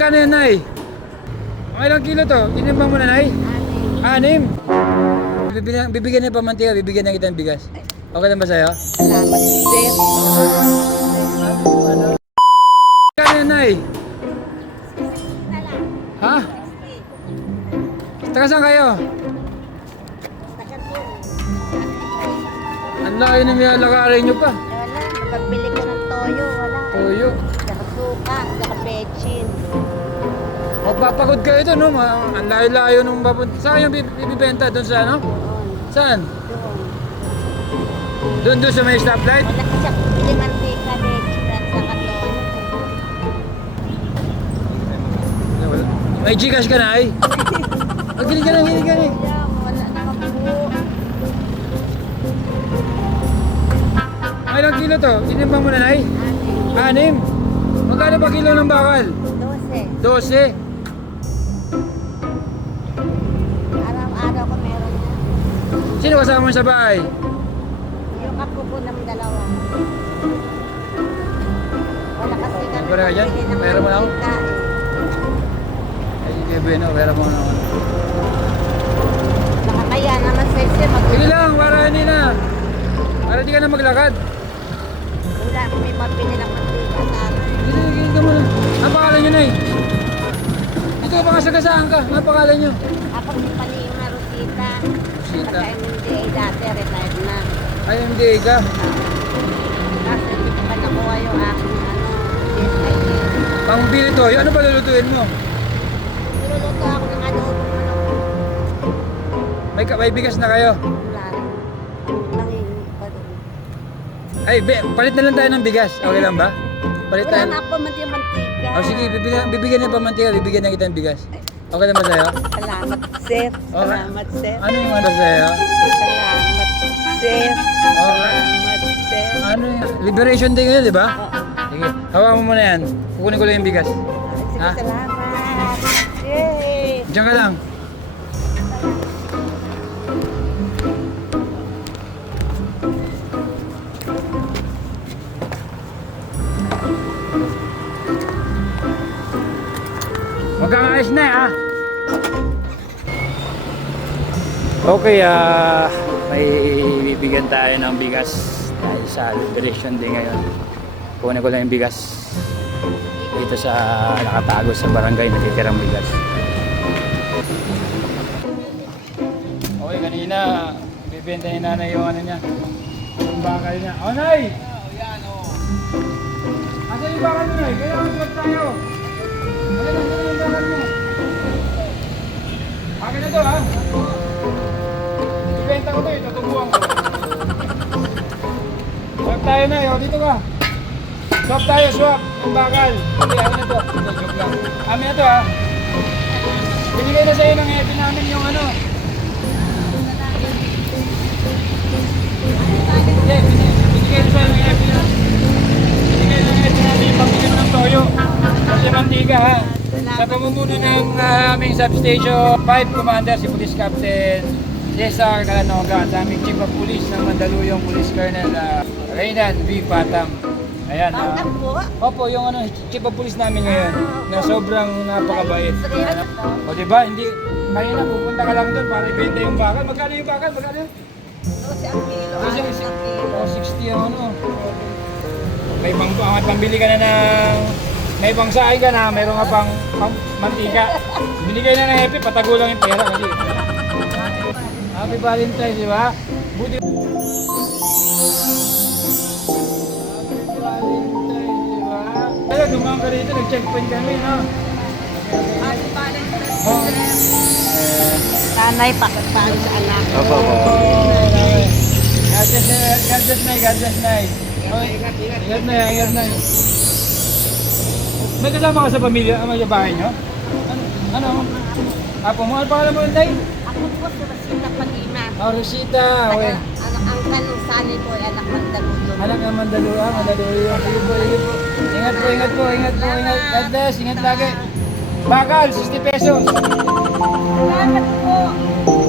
Kano yan, Nay? Ang ilang kilo to? Tinimbang mo na, Nay? 6. Bibigyan niya pa mantika, bibigyan na kita ng bigas. Okay lang ba sa'yo? Salamat, sir. Kano yan, Nay? Ha? Taga saan kayo? Ang laki na may lakarin nyo pa. Wala, pagbili ko ng toyo, wala. Toyo. Saka suka, saka pechin. Magpapagod kayo ito, no? Ang layo-layo nung papunta. Saan yung bibibenta? Doon sa ano? Doon, Saan? doon. Doon sa may stoplight? Wala kasi ako bili mantika, pechin, at saka toyo. May Gcash ka na, ay? Giling ka na, giling ka na. Wala naman po. Ay, ilang kilo to? Tinimbang mo na, Nay? 6. Magkano ba kilo ng bakal? 12. 12. Araw-araw ko meron na. Sino kasama mo sa bahay? Yung apo ko ng dalawa. Wala kasi kami Wala ka dyan? pambili ng Meron mo na ako? mantika, eh. Ay, sige, bueno. Pera mo na. Baka kaya naman sir, Sige lang, para hindi na. Para di ka na maglakad. wala kami mabili ng mantika sa amin. Sige ka muna. Ang pangalan nyo, Nay? Ito ba nga sagasaan ka? Ang pangalan nyo? Ako si Panima Rosita. Rosita. Taga-MMDA dati, retired na. Ay, hindi ka. Kasi hindi ko pa nakuha yung aking DSID. Pambili to. Ano ba lulutuin mo? Niluluto ako ng May bigas na kayo. wala rin. Nangingi pa doon. Ay, palit na lang tayo ng bigas. Okay lang ba? Palit Wala tayo. na ako mantika. Oh, sige, bibigyan niya pa mantika, bibigyan na kita ng bigas. Okay lang ba sa'yo? Salamat, sir. Okay. Salamat, sir. Ano yung ano sa'yo? Salamat, sir. Okay. Salamat, sir. Ano yung Liberation Day ngayon, di ba? Oo. Sige, hawakan mo muna yan. Kukunin ko lang yung bigas. Sige, Ha? salamat. Yay! Diyan ka lang. Magkakaayos na ha. Okay, may bibigyan tayo ng bigas dahil sa Liberation Day ngayon. Kunin ko lang yung bigas dito sa nakatago sa barangay natitirang bigas. Okay, kanina bibenta ni nanay yung ano niya, yung bakal niya. Oh, Nay! Asa yung bakal mo, Nay? Kaya mag-vlog tayo. Ano yung bakal mo? Akin na to, ha? Ibenta ko to, itutubuan ko. Swap tayo, Nay. O, dito ka. Swap tayo, swap. Yung bakal. Hindi, akin na to. Ito, joke lang. Amin na to, ha? Binigay na sa'yo ng happy namin yung ano. Hindi, binigay na sa'yo ng happy namin. Binigay na ng happy namin yung pambili mo ng toyo. Kasi mantika, ha? Sa pamumuno ng aming Substation 5 Commander, si Police Captain Cesar Calanoga, at aming Chief of Police ng Mandaluyong Police Colonel Reynan V. Patam. Ayan. Opo, yung ano, Chief of Police namin ngayon, na sobrang napakabait. O diba, hindi, kanina pupunta ka lang doon para ibenta yung bakal. Magkano yung bakal? Magkano yun? 12 ang kilo. O, 60 yung ano. May pambili ka na ng... May pangsain ka na, mayroon ka pang mantika. Binigay na ng happy, patago lang yung pera kasi. Happy Valentine's, di ba? Buti. Happy Valentine's, di ba? Kaya dumaan ka rito, nag-checkpoint kami, no? Happy Valentine's. Oh. Nanay, pakatpaan sa anak. Opo. God bless, Nay. Ingat na. May kasama ka sa pamilya, may bahay nyo? Ano? Apo mo, ano pangalan mo, Nay? Ako po si Rosita Panima. Oh, Rosita. Okay. Ang kanong sani ko ay anak ng Daluyo. Anak ng Mandaluyong. Sige po. Ingat po. God bless, ingat lagi. Bakal, 60 pesos. Salamat po.